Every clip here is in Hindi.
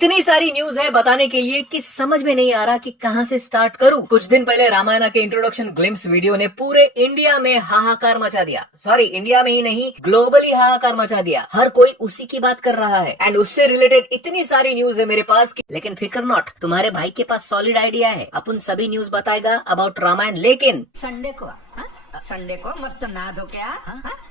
इतनी सारी न्यूज है बताने के लिए कि समझ में नहीं आ रहा कि कहां से स्टार्ट करूं। कुछ दिन पहले रामायण के इंट्रोडक्शन ग्लिम्स वीडियो ने पूरे इंडिया में हाहाकार मचा दिया। सॉरी, इंडिया में ही नहीं, ग्लोबली हाहाकार मचा दिया। हर कोई उसी की बात कर रहा है एंड उससे रिलेटेड इतनी सारी न्यूज है मेरे पास लेकिन फिक्र नॉट, तुम्हारे भाई के पास सॉलिड आइडिया है। अपन सभी न्यूज बताएगा अबाउट रामायण। लेकिन संडे को मस्त नहा धो के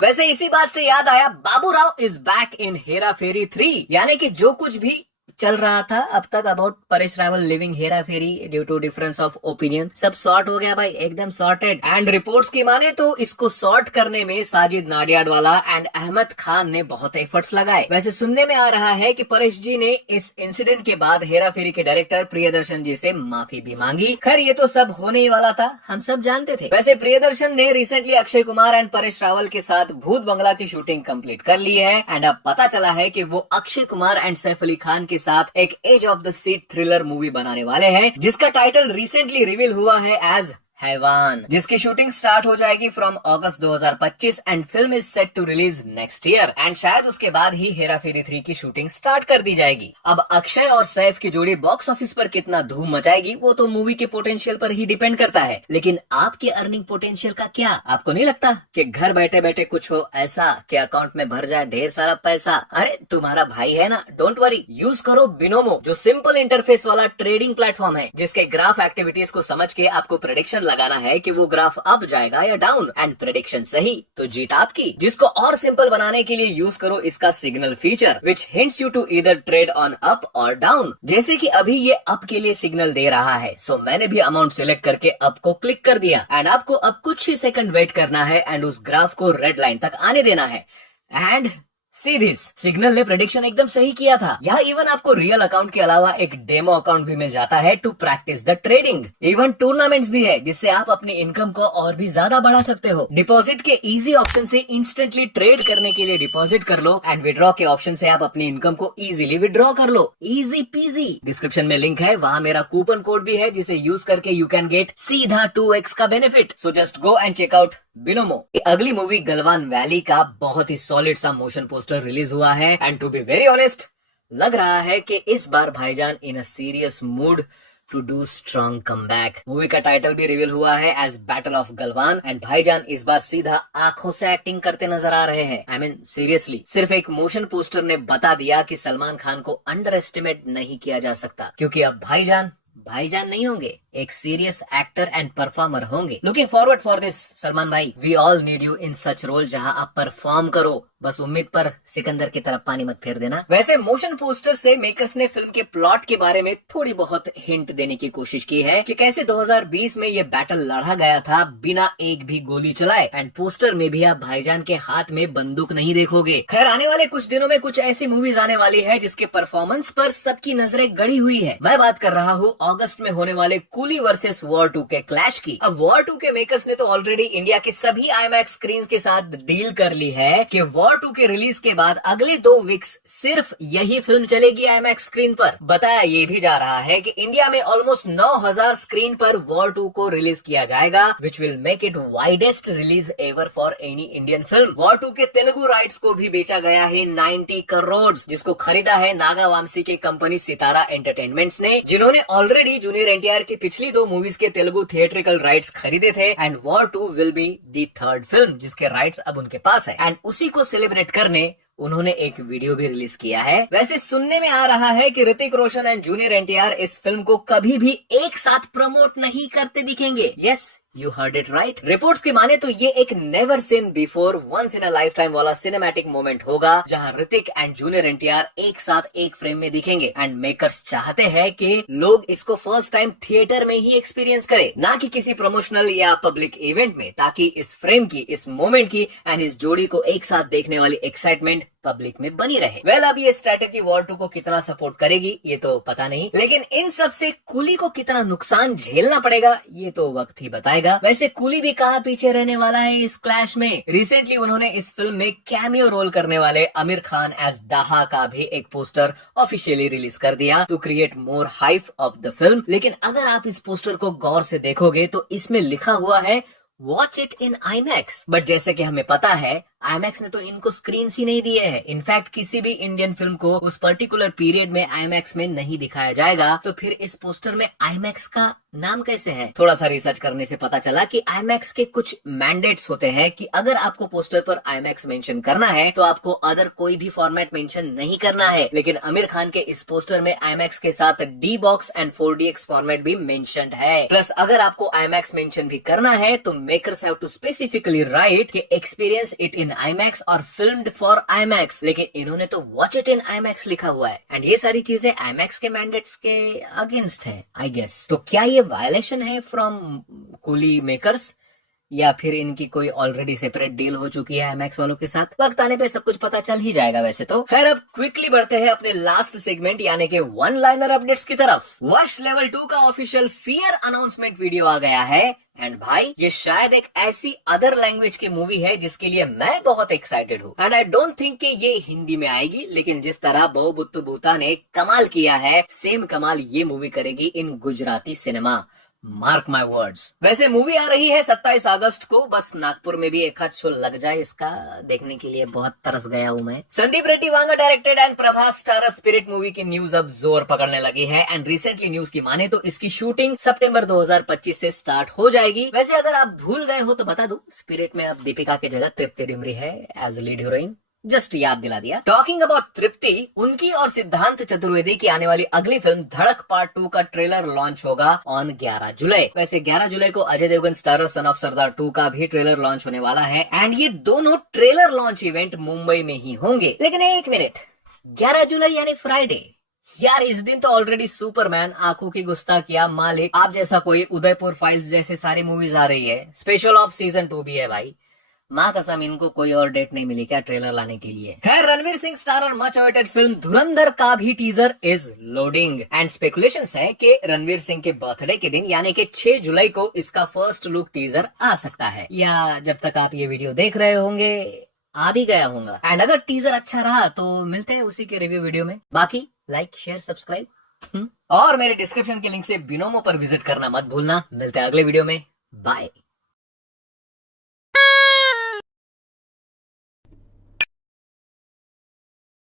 वैसे इसी बात से याद आया, Baburao is back in Hera Pheri 3। यानी कि जो कुछ भी चल रहा था अब तक about Paresh Rawal leaving Hera Pheri due to difference of opinion, सब सॉर्ट हो गया भाई, एकदम सॉर्टेड। एंड रिपोर्ट्स की माने तो इसको सॉर्ट करने में साजिद नाडियाडवाला एंड अहमद खान ने बहुत एफर्ट्स लगाए। वैसे सुनने में आ रहा है कि परेश जी ने इस इंसिडेंट के बाद हेरा फेरी के डायरेक्टर प्रियदर्शन जी से माफी भी मांगी। खैर ये तो सब होने ही वाला था, हम सब जानते थे। वैसे प्रियदर्शन ने रिसेंटली अक्षय कुमार एंड परेश रावल के साथ भूत बंगला की शूटिंग कंप्लीट कर ली है एंड अब पता चला है कि वो अक्षय कुमार एंड सैफ अली खान के साथ एक edge of the seat thriller movie बनाने वाले हैं, जिसका टाइटल रिसेंटली रिवील हुआ है एज हैवान, जिसकी शूटिंग स्टार्ट हो जाएगी from August 2025 and film is set to release next year and शायद उसके बाद ही हेरा फेरी 3 की शूटिंग स्टार्ट कर दी जाएगी। अब अक्षय और सैफ की जोड़ी बॉक्स ऑफिस पर कितना धूम मचाएगी वो तो मूवी के पोटेंशियल पर ही डिपेंड करता है, लेकिन आपके अर्निंग पोटेंशियल का क्या? आपको नहीं लगता कि घर बैठे बैठे कुछ हो ऐसा कि अकाउंट में भर जाए ढेर सारा पैसा? अरे तुम्हारा भाई है ना, डोंट वरी, यूज करो बिनोमो, जो सिंपल इंटरफेस वाला ट्रेडिंग प्लेटफॉर्म है, जिसके ग्राफ एक्टिविटीज को समझ के आपको प्रेडिक्शन लगाना है कि वो ग्राफ अप जाएगा या डाउन एंड प्रेडिक्शन सही तो जीत आपकी। जिसको और सिंपल बनाने के लिए यूज करो इसका signal feature which hints you to either trade on up और डाउन। जैसे कि अभी ये अप के लिए सिग्नल दे रहा है, सो मैंने भी अमाउंट सिलेक्ट करके अप को क्लिक कर दिया एंड आपको अब कुछ ही सेकंड वेट करना है एंड उस ग्राफ को रेड लाइन तक आने देना है एंड सी दिस, सिग्नल ने प्रेडिक्शन एकदम सही किया था। यहाँ इवन आपको रियल अकाउंट के अलावा एक डेमो अकाउंट भी मिल जाता है to practice the trading. Even tournaments भी है जिससे आप अपनी इनकम को और भी ज्यादा बढ़ा सकते हो। डिपॉजिट के इजी ऑप्शन से इंस्टेंटली ट्रेड करने के लिए डिपॉजिट कर लो एंड विड्रॉ के ऑप्शन से आप अपनी इनकम को इजीली विड्रॉ कर लो। Easy peasy. डिस्क्रिप्शन में लिंक है, वहाँ मेरा कूपन कोड भी है जिसे यूज करके यू कैन गेट सीधा 2x का benefit. So just go and check out Binomo. अगली मूवी गलवान वैली का बहुत ही सॉलिड सा मोशन पोस्टर रिलीज हुआ है and to be very honest लग रहा है कि इस बार Bhaijaan in a serious mood to do strong comeback. Movie का टाइटल भी रिवील हुआ है as battle of Galwan and Bhaijaan इस बार सीधा आंखों से एक्टिंग करते नजर आ रहे हैं। आई मीन सीरियसली, सिर्फ एक मोशन पोस्टर ने बता दिया कि सलमान खान को अंडर एस्टिमेट नहीं किया जा सकता, क्योंकि अब भाईजान नहीं होंगे, एक सीरियस एक्टर एंड परफॉर्मर होंगे। Looking forward for this Salman भाई, we all need you in such role जहां आप परफॉर्म करो। बस उम्मीद पर सिकंदर की तरफ पानी मत फेर देना। वैसे मोशन पोस्टर से मेकर्स ने फिल्म के प्लॉट के बारे में थोड़ी बहुत हिंट देने की कोशिश की है कि कैसे 2020 में ये बैटल लड़ा गया था बिना एक भी गोली चलाए एंड पोस्टर में भी आप भाईजान के हाथ में बंदूक नहीं देखोगे। खैर आने वाले कुछ दिनों में कुछ ऐसी मूवीज आने वाली है जिसके परफॉर्मेंस पर सबकी नजरें गड़ी हुई है। मैं बात कर रहा हूँ अगस्त में होने वाले कूली वर्सेस वॉर 2 के क्लैश की। अब वॉर 2 के मेकर्स ने तो ऑलरेडी इंडिया के सभी IMAX स्क्रीन के साथ डील कर ली है कि वॉर 2 के रिलीज के बाद अगले 2 वीक्स सिर्फ यही फिल्म चलेगी IMAX स्क्रीन पर। बताया ये भी जा रहा है कि इंडिया में ऑलमोस्ट 9000 स्क्रीन पर वॉर 2 को रिलीज किया जाएगा which will make it widest release ever for any Indian film. War 2 के तेलुगु राइट्स को भी बेचा गया है 90 करोड़, जिसको खरीदा है नागा वामसी के कंपनी सितारा एंटरटेनमेंट्स ने, जिन्होंने ऑलरेडी जूनियर NTR की पिछली 2 मूवीज के तेलुगु थिएट्रिकल राइट्स खरीदे थे and war 2 will be the 3rd film जिसके राइट्स अब उनके पास है एंड उसी को सेलिब्रेट करने उन्होंने एक वीडियो भी रिलीज किया है। वैसे सुनने में आ रहा है कि Hrithik Roshan and junior NTR इस फिल्म को कभी भी एक साथ प्रमोट नहीं करते दिखेंगे। Yes, you heard it right. Reports की माने तो ये एक never seen before once in a lifetime वाला सिनेमैटिक मोमेंट होगा जहां ऋतिक एंड जूनियर NTR एक साथ एक फ्रेम में दिखेंगे एंड मेकर्स चाहते हैं कि लोग इसको फर्स्ट टाइम थिएटर में ही एक्सपीरियंस करें, ना कि किसी प्रमोशनल या पब्लिक इवेंट में, ताकि इस फ्रेम की, इस मोमेंट की एंड इस जोड़ी को एक साथ देखने वाली एक्साइटमेंट पब्लिक में बनी रहे। वेल अब ये स्ट्रेटेजी वॉर 2 को कितना सपोर्ट करेगी ये तो पता नहीं, लेकिन इन सब से कूली को कितना नुकसान झेलना पड़ेगा ये तो वक्त ही बताएगा। वैसे कूली भी कहाँ पीछे रहने वाला है इस क्लैश में। रिसेंटली उन्होंने इस फिल्म में कैमियो रोल करने वाले आमिर खान एज दाहा का भी एक पोस्टर ऑफिशियली रिलीज कर दिया to create more hype of the film. लेकिन अगर आप इस पोस्टर को गौर से देखोगे तो इसमें लिखा हुआ है watch it in IMAX, but जैसे कि हमें पता है IMAX ने तो इनको स्क्रीन ही नहीं दिए है। इनफैक्ट किसी भी इंडियन फिल्म को उस पर्टिकुलर पीरियड में IMAX में नहीं दिखाया जाएगा, तो फिर इस पोस्टर में IMAX का नाम कैसे है? थोड़ा सा रिसर्च करने से पता चला कि IMAX के कुछ मैंडेट्स होते हैं कि अगर आपको पोस्टर पर IMAX मेंशन करना है तो आपको अदर कोई भी फॉर्मेट मेंशन नहीं करना है। लेकिन आमिर खान के इस पोस्टर में IMAX के साथ D-Box एंड 4DX फॉर्मेट भी मेंशन्ड है। प्लस अगर आपको IMAX मेंशन भी करना है तो makers have to specifically write कि एक्सपीरियंस इट इन IMAX और फिल्म्ड फॉर IMAX, लेकिन इन्होंने तो वॉच इट इन IMAX लिखा हुआ है। एंड ये सारी चीजें IMAX के मैंडेट्स के अगेंस्ट है आई गेस। तो क्या ये वायलेशन है फ्रॉम कूली मेकर्स, या फिर इनकी कोई ऑलरेडी सेपरेट डील हो चुकी है IMAX वालों के साथ? वक्त आने पे सब कुछ पता चल ही जाएगा वैसे तो। खैर, अब क्विकली बढ़ते हैं अपने लास्ट सेगमेंट यानी कि वन लाइनर अपडेट्स की तरफ। वश लेवल 2 का ऑफिशियल फियर अनाउंसमेंट वीडियो आ गया है। एंड भाई, ये शायद एक ऐसी अदर लैंग्वेज की मूवी है जिसके लिए मैं बहुत एक्साइटेड हूँ। एंड आई डोंट थिंक कि ये हिंदी में आएगी, लेकिन जिस तरह बो बुत्तु बूता ने कमाल किया है, सेम कमाल ये मूवी करेगी in Gujarati cinema. Mark my words. वैसे मूवी आ रही है 27 अगस्त को। बस नागपुर में भी एक हाथ शो लग जाए इसका देखने के लिए बहुत तरस गया हूँ मैं। Sandeep Reddy Vanga directed and Prabhas starrer spirit movie की न्यूज अब जोर पकड़ने लगी है। एंड रिसेंटली न्यूज की माने तो इसकी शूटिंग सितंबर 2025 से स्टार्ट हो जाएगी। वैसे अगर आप भूल गए हो तो बता दूं, स्पिरिट में अब दीपिका की जगह तृप्ति डिमरी है एज लीड हीरोइन। जस्ट याद दिला दिया। टॉकिंग अबाउट तृप्ति, उनकी और सिद्धांत चतुर्वेदी की आने वाली अगली फिल्म धड़क पार्ट 2 का ट्रेलर लॉन्च होगा ऑन 11 जुलाई। वैसे 11 जुलाई को Ajay Devgn starrer son of Sardaar 2 का भी ट्रेलर लॉन्च होने वाला है। एंड ये दोनों ट्रेलर लॉन्च इवेंट मुंबई में ही होंगे। लेकिन एक मिनट, 11 जुलाई यानी फ्राइडे यार, इस दिन तो ऑलरेडी सुपरमैन, आंखों की गुस्ताखिया, मालिक, आप जैसा कोई, उदयपुर फाइल्स जैसे सारी मूवीज आ रही है। स्पेशल ऑफ सीजन 2 भी है भाई। माँ कसम, इनको कोई और डेट नहीं मिली क्या ट्रेलर लाने के लिए? खैर, Ranveer Singh starrer much awaited film धुरंधर का भी teaser is loading. And speculations है कि रणवीर सिंह के बर्थडे के दिन यानी कि 6 जुलाई को इसका फर्स्ट लुक टीजर आ सकता है, या जब तक आप ये वीडियो देख रहे होंगे आ भी गया होगा। एंड अगर टीजर अच्छा रहा तो मिलते हैं उसी के रिव्यू वीडियो में। बाकी लाइक शेयर सब्सक्राइब और मेरे डिस्क्रिप्शन के लिंक से बिनोमो पर विजिट करना मत भूलना। मिलते हैं अगले वीडियो में। बाय।